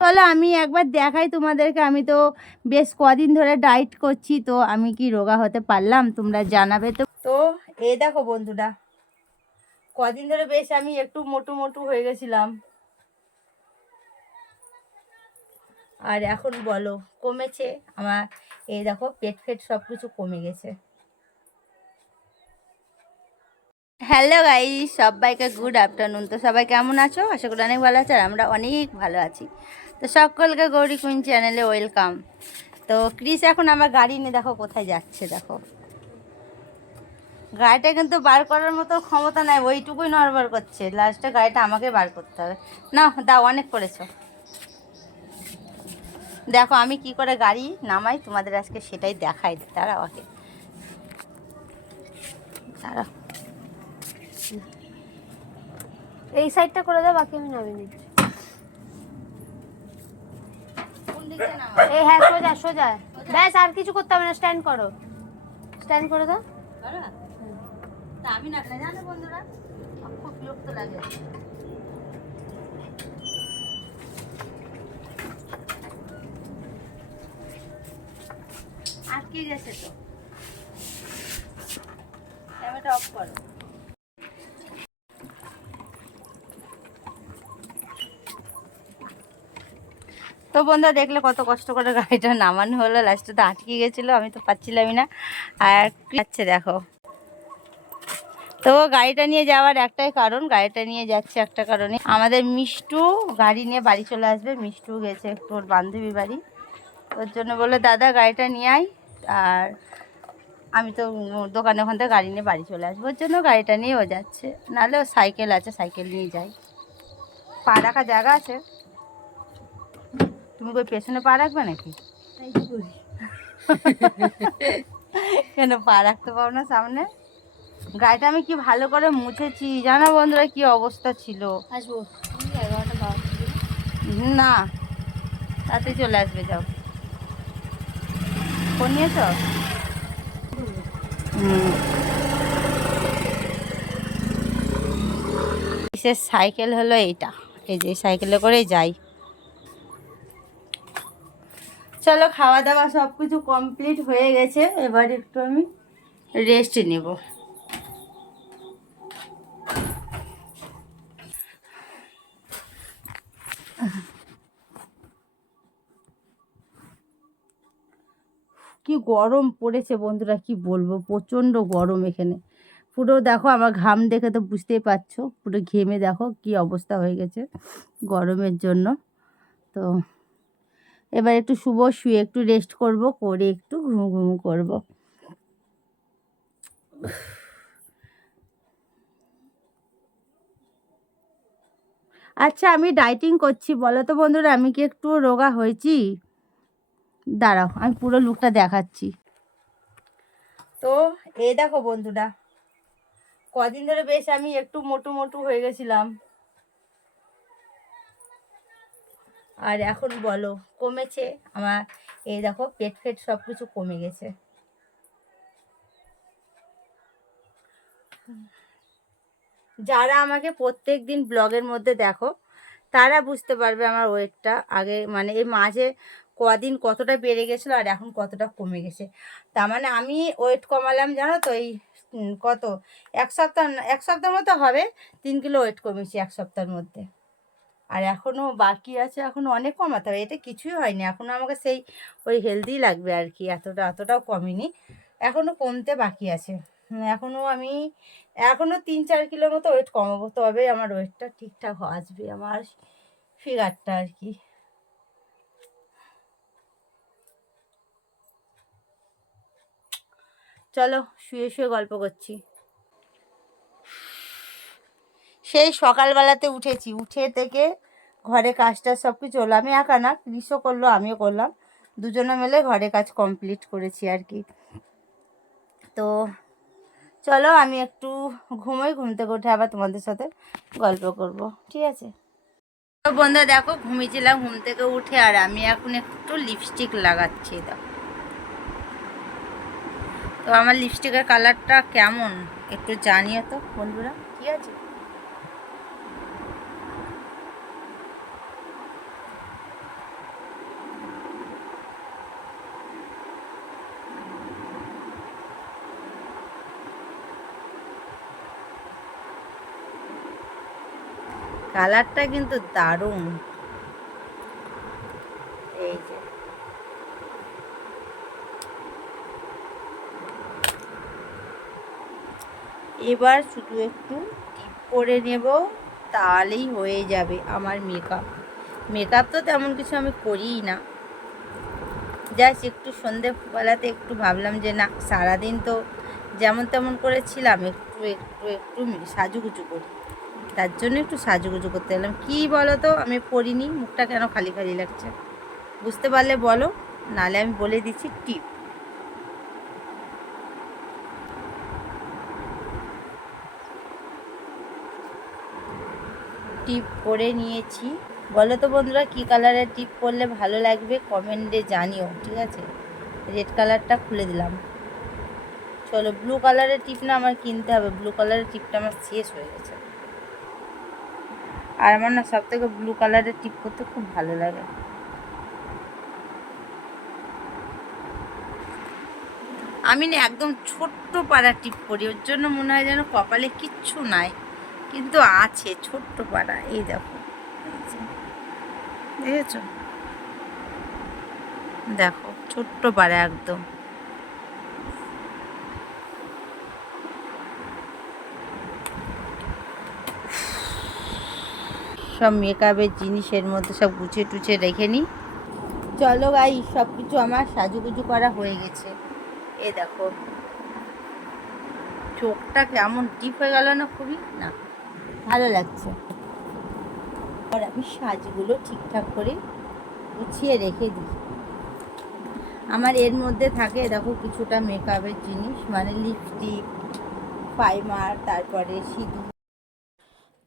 চলো আমি একবার দেখাই তোমাদেরকে। আমি তো বেশ কদিন ধরে ডায়েট করছি, তো আমি কি রোগা হতে পারলাম তোমরা জানাবে তো। তো এই দেখো বন্ধুরা, কদিন ধরে বেশ আমি একটু মোটু মোটু হয়ে গেছিলাম। আর এখন বলো, কমেছে? আমার এই দেখো, পেট ফেট সব কিছু কমে গেছে। হ্যালো গাই সবাইকে গুড আফটারনুন তো সবাই কেমন আছো? আশা করি অনেক ভালো আছে, আর আমরা অনেক ভালো আছি। তো সকলকে গৌরী কুইন চ্যানেলে ওয়েলকাম। তো ক্রিস, এখন আমার গাড়ি নিয়ে দেখো কোথায় যাচ্ছে, দেখো। গাড়িটা কিন্তু বার করার মতো ক্ষমতা নাই, ওইটুকুই নড়বড় করছে। লাস্টে গাড়িটা আমাকে বার করতে হবে। না, দাও, অনেক করেছ। দেখো, আমি কি করে গাড়ি নামাই, তোমাদের আজকে সেটাই দেখাই। দাঁড়াও আগে। দাঁড়াও। এই সাইডটা করে দাও, বাকি আমি নামিয়ে কোন দিকে নামাই এই হ্যাঁ সোজা সোজা। ব্যাস, আর কিছু করতে হবে না স্ট্যান্ড করো। স্ট্যান্ড করে দাও। আমি না জানো বন্ধুরা? খুব বিরক্ত লাগে। আটকে গেছে তো। ক্যামেরাটা অফ করো। তো বন্ধুরা দেখলে কত কষ্ট করে গাড়িটা নামানো হলো। লাস্টে তো আটকে গেছিল, আমি তো পাচ্ছিলামই না। আর যাচ্ছে দেখো। তো গাড়িটা নিয়ে যাওয়ার একটাই কারণ, গাড়িটা নিয়ে যাচ্ছে একটা কারণে। আমাদের মিষ্টু গাড়ি নিয়ে বাড়ি চলে আসবে। মিষ্টু গেছে একটু ওর বান্ধবী বাড়ি। ওর জন্য বলে দাদা, গাড়িটা নিয়ে আয়। আর আমি তো দোকানে ওখান থেকে গাড়ি নিয়ে বাড়ি চলে আসব। ওর জন্য গাড়িটা নিয়ে ও যাচ্ছে। নাহলে ও সাইকেল আছে, সাইকেল নিয়ে যাই পা রাখা জায়গা আছে। তুমি কই পেছনে পা রাখবে নাকি? কেন পা রাখতে পারো না সামনে? গাড়িটা আমি কি ভালো করে মুছেছি? জানো বন্ধুরা কি অবস্থা ছিল? না। তাতে চলে আসবে যাও। ফোন নিয়েছ। সাইকেল হলো এইটা। এই যে সাইকেলে করেই যাই। চলো খাওয়া দাওয়া সব কিছু কমপ্লিট হয়ে গেছে, এবার একটু আমি রেস্ট নেব। কি গরম পড়েছে বন্ধুরা, কি বলব? প্রচণ্ড গরম এখানে। পুরো দেখো, আমার ঘাম দেখে তো বুঝতেই পারছ। পুরো ঘেমে দেখো কি অবস্থা হয়ে গেছে গরমের জন্য। তো এবার একটু শুভ শুয়ে একটু রেস্ট করব, করে একটু ঘুম ঘুম করব। আচ্ছা আমি ডাইটিং করছি, বলো তো বন্ধুরা, আমি কি একটু রোগা হয়েছি? দাঁড়াও, আমি পুরো লুকটা দেখাচ্ছি। তো, এই দেখো বন্ধুরা, কদিন ধরে বেশ আমি একটু মোটু মোটু হয়ে গেছিলাম। আর এখন বলো, কমেছে? আমার এই দেখো, পেট ফেট সব কিছু কমে গেছে। যারা আমাকে প্রত্যেক দিন ব্লগের মধ্যে দেখো, তারা বুঝতে পারবে আমার ওয়েটটা। আগে মানে এই মাঝে কদিন কতটা বেড়ে গেছিল আর এখন কতটা কমে গেছে। তার মানে আমি ওয়েট কমালাম, জানো তো, এই কত? এক সপ্তাহ এক সপ্তাহ মতো হবে, তিন কিলো ওয়েট কমেছি এক সপ্তাহের মধ্যে। আর এখনও বাকি আছে এখনও অনেক কমাতে হবে। এটা কিছুই হয়নি। এখনও আমাকে সেই ওই হেলদি লাগবে আর কি এতটা, এতটাও কমেনি। এখনও কমতে বাকি আছে। এখনও আমি এখনও তিন চার কিলো মতো ওয়েট কমাবো। তবে আমার ওয়েটটা ঠিকঠাক আসবে আমার ফিগারটা আর কি চলো, শুয়ে শুয়ে গল্প করছি। সেই সকালবেলাতে উঠেছি। উঠে থেকে ঘরে কাজটা সব কিছু হলো। আমি একা না কৃষও করল, আমিও করলাম। দুজনে মিলে ঘরে কাজ কমপ্লিট করেছি আর কি। তো চলো আমি একটু ঘুমোই, ঘুম থেকে উঠে আবার তোমাদের সাথে গল্প করব। ঠিক আছে? তো বন্ধু দেখো, ঘুমিয়েছিলাম, ঘুম থেকে উঠে আর আমি এখন একটু লিপস্টিক লাগাচ্ছি, দেখো। তো আমার লিপস্টিকের কালারটা কেমন? একটু জানিও তো বন্ধুরা। ঠিক আছে? কালারটা কিন্তু দারুণ। এই যে। এবার শুধু একটু টিপ করে নেব, তাহলেই হয়ে যাবে আমার মেকআপ মেকআপ তো তেমন কিছু আমি করিই না। জাস্ট একটু সন্ধেবেলাতে একটু ভাবলাম যে, না, সারাদিন তো যেমন তেমন করেছিলাম, একটু একটু একটু সাজুগুজু করি। তার জন্য একটু সাজুগুজু করতে গেলাম কী বলো তো আমি পড়িনি, মুখটা কেন খালি খালি লাগছে? বুঝতে পারলে বলো, নালে আমি বলে দিচ্ছি টিপ। টিপ করে নিয়েছি। বলো তো বন্ধুরা, কী কালারের টিপ করলে ভালো লাগবে? কমেন্টে জানিও, ঠিক আছে? রেড কালারটা খুলে দিলাম। চলো, ব্লু কালারের টিপ না আমার কিনতে হবে। ব্লু কালারের টিপটা আমার শেষ হয়ে গেছে। আর আমার না সব থেকে ব্লু কালারের টিপ করতে খুব ভালো লাগে। আমি না একদম ছোট্ট পাড়া টিপ করি, ওর জন্য মনে হয় যেন কপালে কিচ্ছু নাই, কিন্তু আছে ছোট্ট পাড়া, এই দেখো। দেখেছ? দেখো, ছোট্ট পাড়া একদম। সব মেকআপের জিনিসের মধ্যে সব গুছিয়ে টুছে রেখে নিই। চলো গাই সব কিছু আমার সাজুগুজু করা হয়ে গেছে। এ দেখো। চোখটা কেমন ডিপ হয়ে গেল না খুবই? না, ভালো লাগছে। আর আমি সাজগুলো ঠিকঠাক করে গুছিয়ে রেখে দিই। আমার এর মধ্যে থাকে, দেখো কিছুটা মেকআপের জিনিস মানে লিপস্টিক প্রাইমার তারপরে সিঁদুর।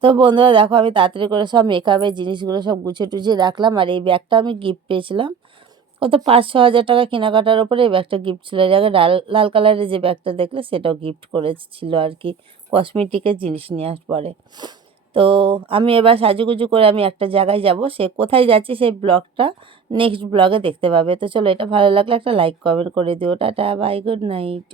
তো বন্ধুরা দেখো আমি তাড়াতাড়ি করে সব মেকআপের জিনিসগুলো সব গুছিয়ে টুছিয়ে রাখলাম আর এই ব্যাগটা আমি গিফট পেয়েছিলাম। কত পাঁচ ছ হাজার টাকা কেনাকাটার ওপরে এই ব্যাগটা গিফট ছিল। আগে লাল লাল কালারের যে ব্যাগটা দেখলে সেটাও গিফট করেছিল আর কি। কসমেটিকের জিনিস নেওয়ার পরে। তো আমি এবার সাজুগুজু করে আমি একটা জায়গায় যাব। সে কোথায় যাচ্ছি সেই ব্লগটা নেক্সট ব্লগে দেখতে পাবে। তো চলো, এটা ভালো লাগলে একটা লাইক কমেন্ট করে দিও। Tata bye good night